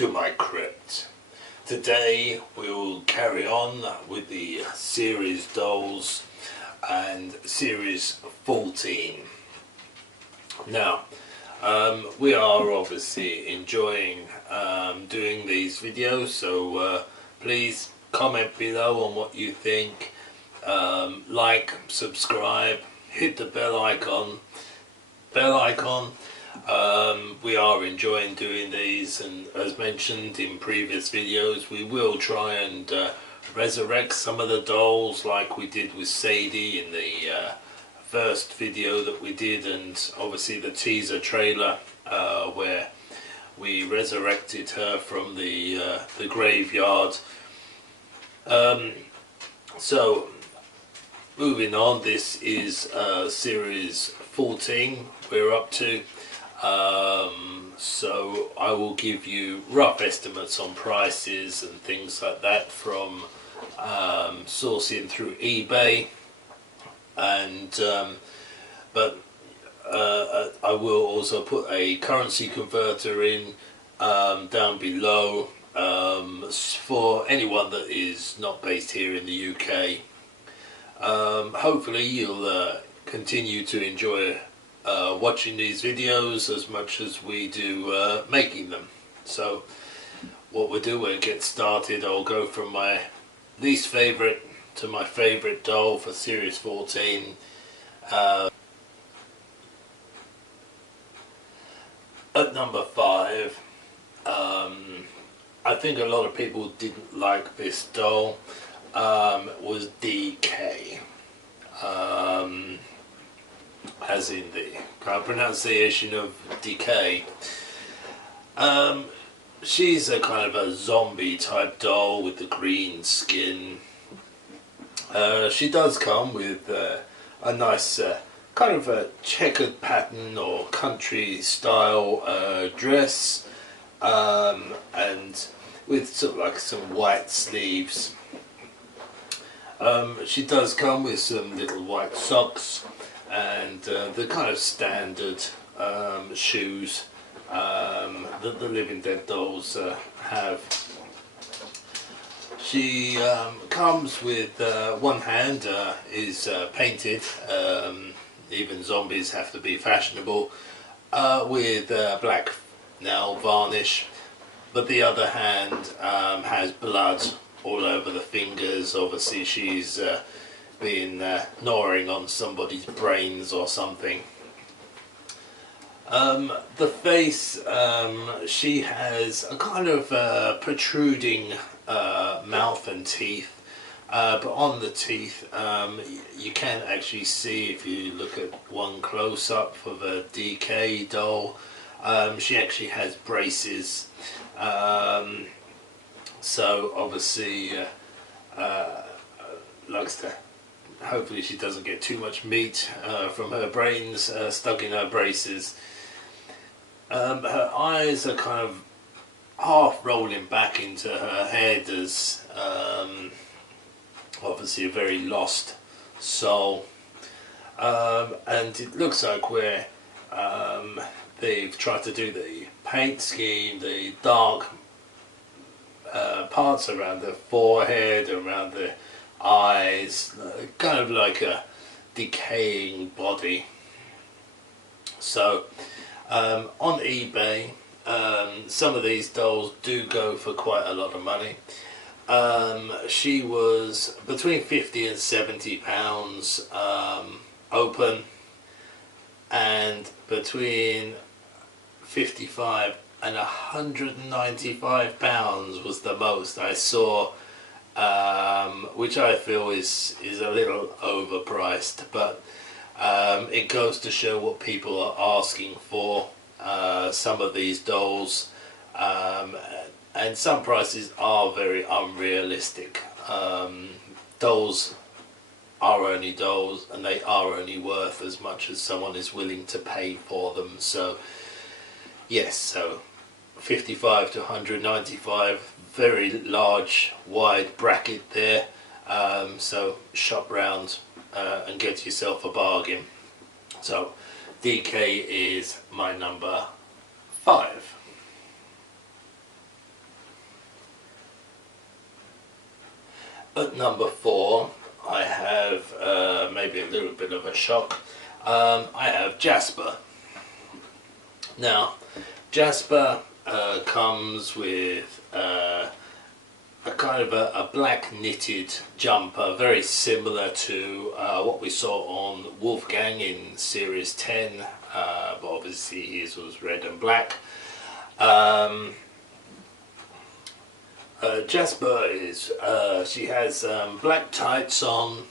to my crypt. Today we will carry on with the series dolls and series 14. Now we are obviously enjoying doing these videos, so please comment below on what you think, like, subscribe, hit the bell icon. We are enjoying doing these, and as mentioned in previous videos, we will try and resurrect some of the dolls like we did with Sadie in the first video that we did, and obviously the teaser trailer where we resurrected her from the graveyard. So moving on, this is series 14 we're up to. So I will give you rough estimates on prices and things like that from sourcing through eBay, and I will also put a currency converter in down below for anyone that is not based here in the UK. Hopefully you'll continue to enjoy watching these videos as much as we do making them. So what we'll get started. I'll go from my least favourite to my favourite doll for series 14. At number 5, I think a lot of people didn't like this doll, was DK. As in the pronunciation of decay. She's a kind of a zombie type doll with the green skin. She does come with a nice kind of a checkered pattern or country style dress, and with sort of like some white sleeves. She does come with some little white socks and the kind of standard shoes that the Living Dead dolls have. She comes with one hand is painted, even zombies have to be fashionable, with black nail varnish, but the other hand has blood all over the fingers. Obviously she's been gnawing on somebody's brains or something. The face, she has a kind of protruding mouth and teeth, but on the teeth you can actually see, if you look at one close-up of a DK doll, she actually has braces. So obviously likes to, hopefully she doesn't get too much meat from her brains stuck in her braces. Her eyes are kind of half rolling back into her head as obviously a very lost soul, and it looks like where they've tried to do the paint scheme, the dark parts around the forehead, around the eyes, kind of like a decaying body. So on eBay, some of these dolls do go for quite a lot of money. She was between 50 and 70 pounds open, and between 55 and 195 pounds was the most I saw, which I feel is a little overpriced, but it goes to show what people are asking for some of these dolls, and some prices are very unrealistic. Dolls are only dolls, and they are only worth as much as someone is willing to pay for them. So yes, so 55 to 195, very large wide bracket there, so shop round and get yourself a bargain. So DK is my number 5. At number 4, I have maybe a little bit of a shock. I have Jasper. Now, Jasper comes with a kind of a black knitted jumper, very similar to what we saw on Wolfgang in Series 10, but obviously his was red and black. Jasper is, she has black tights on,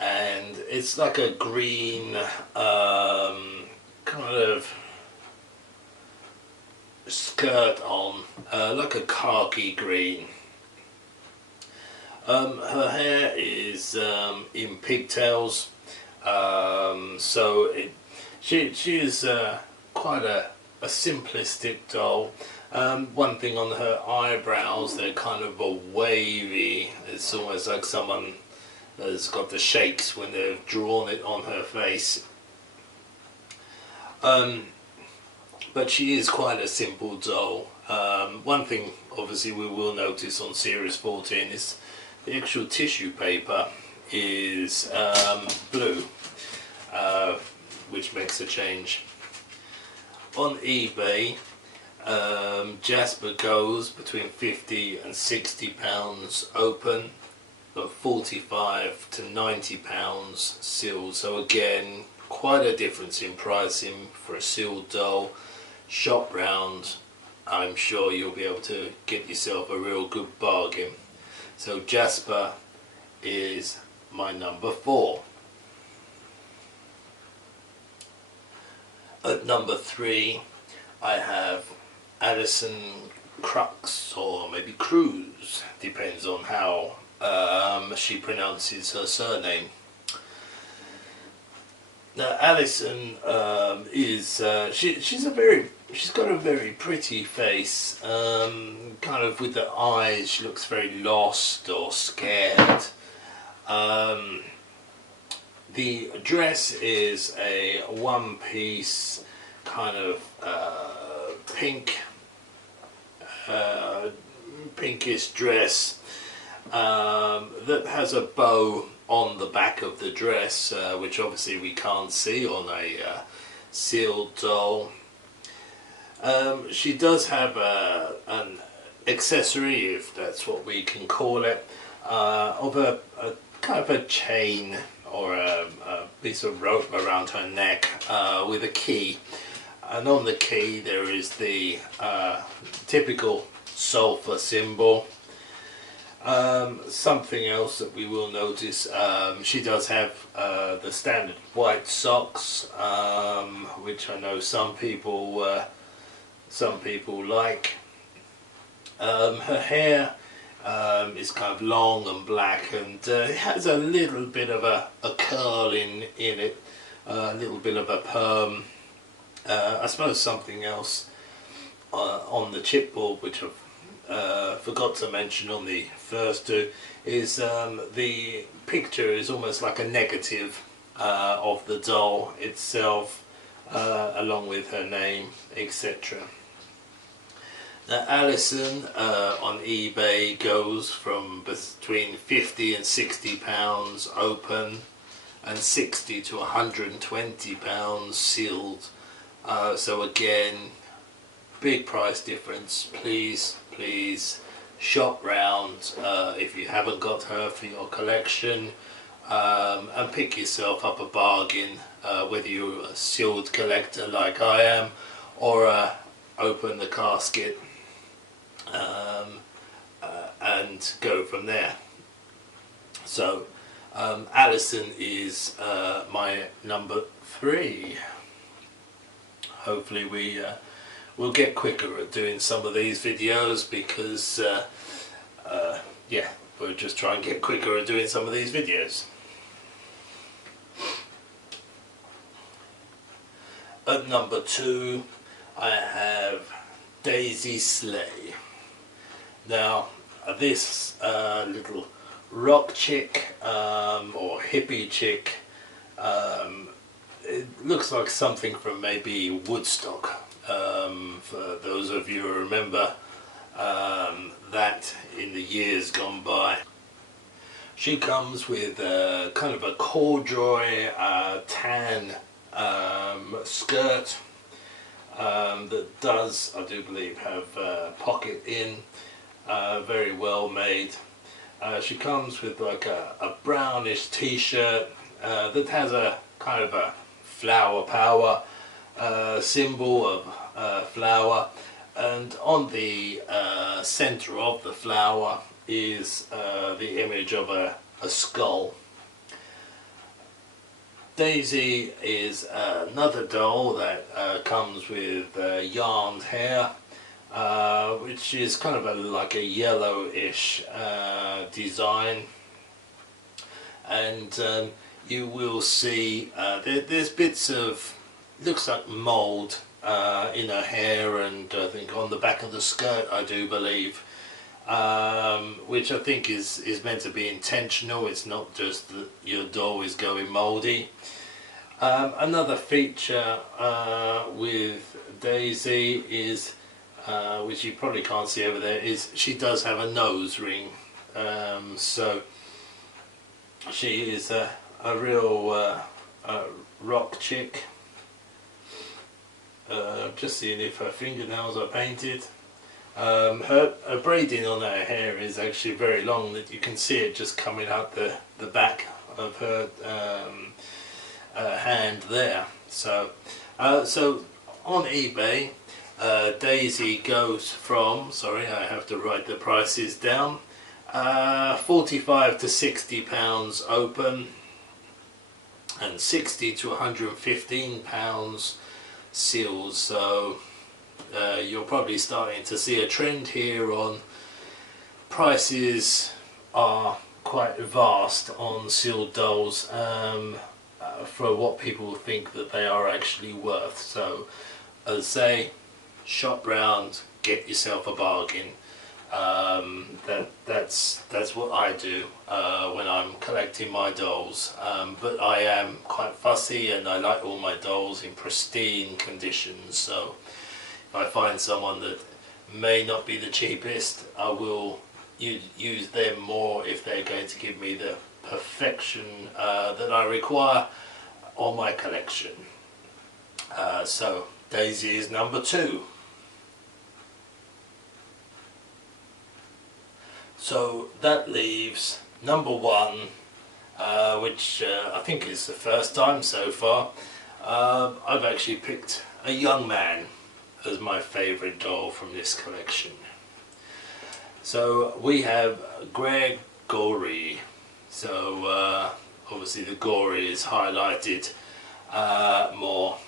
and it's like a green kind of skirt on, like a khaki green. Her hair is in pigtails, so she is quite a simplistic doll. One thing on her eyebrows, they're kind of a wavy. It's almost like someone has got the shakes when they've drawn it on her face. But she is quite a simple doll. One thing obviously we will notice on Series 14 is the actual tissue paper is blue, which makes a change. On eBay, Jasper goes between 50 and 60 pounds open, but 45 to 90 pounds sealed. So again, quite a difference in pricing for a sealed doll. Shop round, I'm sure you'll be able to get yourself a real good bargain. So Jasper is my number 4. At number 3, I have Alison Crux, or maybe Cruz, depends on how she pronounces her surname. Now Alison is she's got a very pretty face, kind of with the eyes. She looks very lost or scared. The dress is a one-piece kind of pinkish dress that has a bow on the back of the dress, which obviously we can't see on a sealed doll. She does have an accessory, if that's what we can call it, of a kind of a chain or a piece of rope around her neck with a key, and on the key there is the typical sulphur symbol. Something else that we will notice, she does have the standard white socks, which I know some people like. Her hair is kind of long and black, and it has a little bit of a curl in it, a little bit of a perm. I suppose something else on the chipboard, which I've forgot to mention on the first two, is the picture is almost like a negative of the doll itself, along with her name, etc. Now Alison on eBay goes from between 50 and 60 pounds open, and 60 to 120 pounds sealed. So again, big price difference. Please shop round if you haven't got her for your collection, and pick yourself up a bargain, whether you're a sealed collector like I am, or open the casket and go from there. So Alison is my number 3. Hopefully we'll get quicker at doing some of these videos, because yeah, we'll just try and get quicker at doing some of these videos. At number 2, I have Daisy Slay. Now this little rock chick or hippie chick, it looks like something from maybe Woodstock, for those of you who remember that in the years gone by. She comes with kind of a corduroy tan skirt that does, I do believe, have pocket in, very well made. She comes with like a brownish t-shirt that has a kind of a flower power symbol of flower, and on the center of the flower is the image of a skull. Daisy is another doll that comes with yarned hair, which is kind of like a yellowish design, and you will see there's bits of, looks like mould in her hair, and I think on the back of the skirt, I do believe, which I think is meant to be intentional. It's not just that your doll is going mouldy. Another feature with Daisy is, which you probably can't see over there, is she does have a nose ring. So she is a real rock chick. Just seeing if her fingernails are painted. Her braiding on her hair is actually very long, that you can see it just coming out the back of her hand there. So on eBay, Daisy goes from, sorry, I have to write the prices down, 45 to 60 pounds open, and 60 to 115 pounds sealed. So you're probably starting to see a trend here on prices are quite vast on sealed dolls for what people think that they are actually worth. So as I say, shop round, get yourself a bargain. That's what I do when I'm collecting my dolls, but I am quite fussy and I like all my dolls in pristine conditions. So if I find someone that may not be the cheapest, I will use them more if they're going to give me the perfection that I require on my collection. So Daisy is number 2. So that leaves number 1, which I think is the first time so far. I've actually picked a young man as my favourite doll from this collection. So we have Gregory. So obviously the gory is highlighted more.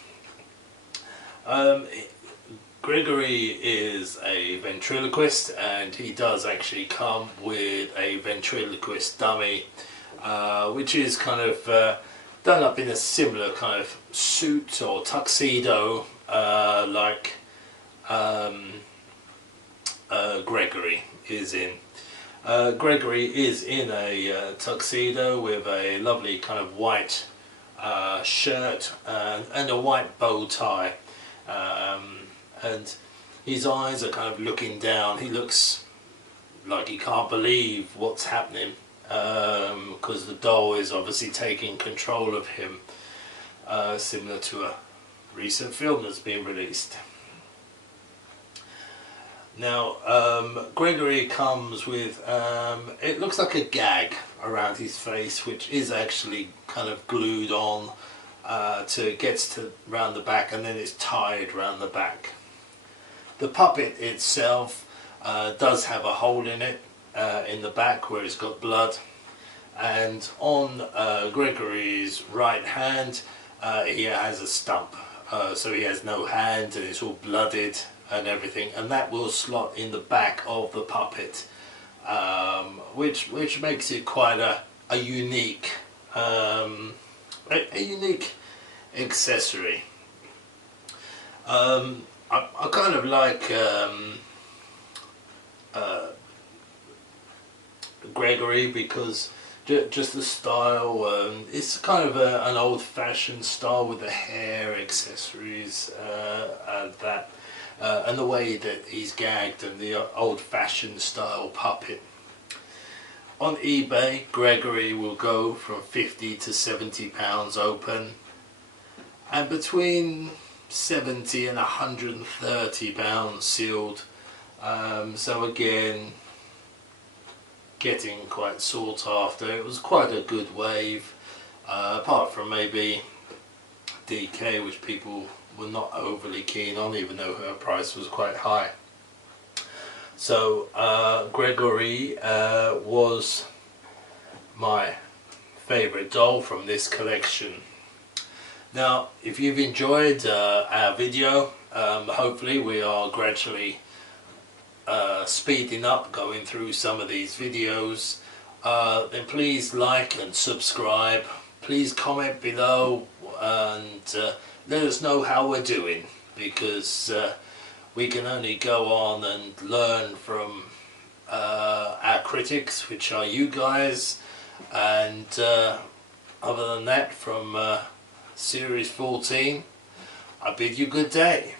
Gregory is a ventriloquist, and he does actually come with a ventriloquist dummy, which is kind of done up in a similar kind of suit or tuxedo like Gregory is in. Gregory is in a tuxedo with a lovely kind of white shirt and a white bow tie. And his eyes are kind of looking down. He looks like he can't believe what's happening, because the doll is obviously taking control of him, similar to a recent film that's been released. Now Gregory comes with, it looks like a gag around his face, which is actually kind of glued on it gets to round the back, and then it's tied round the back. The puppet itself does have a hole in it in the back where it's got blood, and on Gregory's right hand he has a stump, so he has no hand and it's all blooded and everything, and that will slot in the back of the puppet, which makes it quite a unique unique accessory. I kind of like Gregory because just the style, it's kind of an old-fashioned style with the hair accessories and that, and the way that he's gagged and the old-fashioned style puppet. On eBay, Gregory will go from 50 to 70 pounds open, and between 70 and 130 pounds sealed. So again, getting quite sought after. It was quite a good wave, apart from maybe DK, which people were not overly keen on, even though her price was quite high. So Gregory was my favourite doll from this collection. Now, if you've enjoyed our video, hopefully we are gradually speeding up going through some of these videos, then please like and subscribe. Please comment below and let us know how we're doing, because we can only go on and learn from our critics, which are you guys, and other than that, from Series 14, I bid you good day.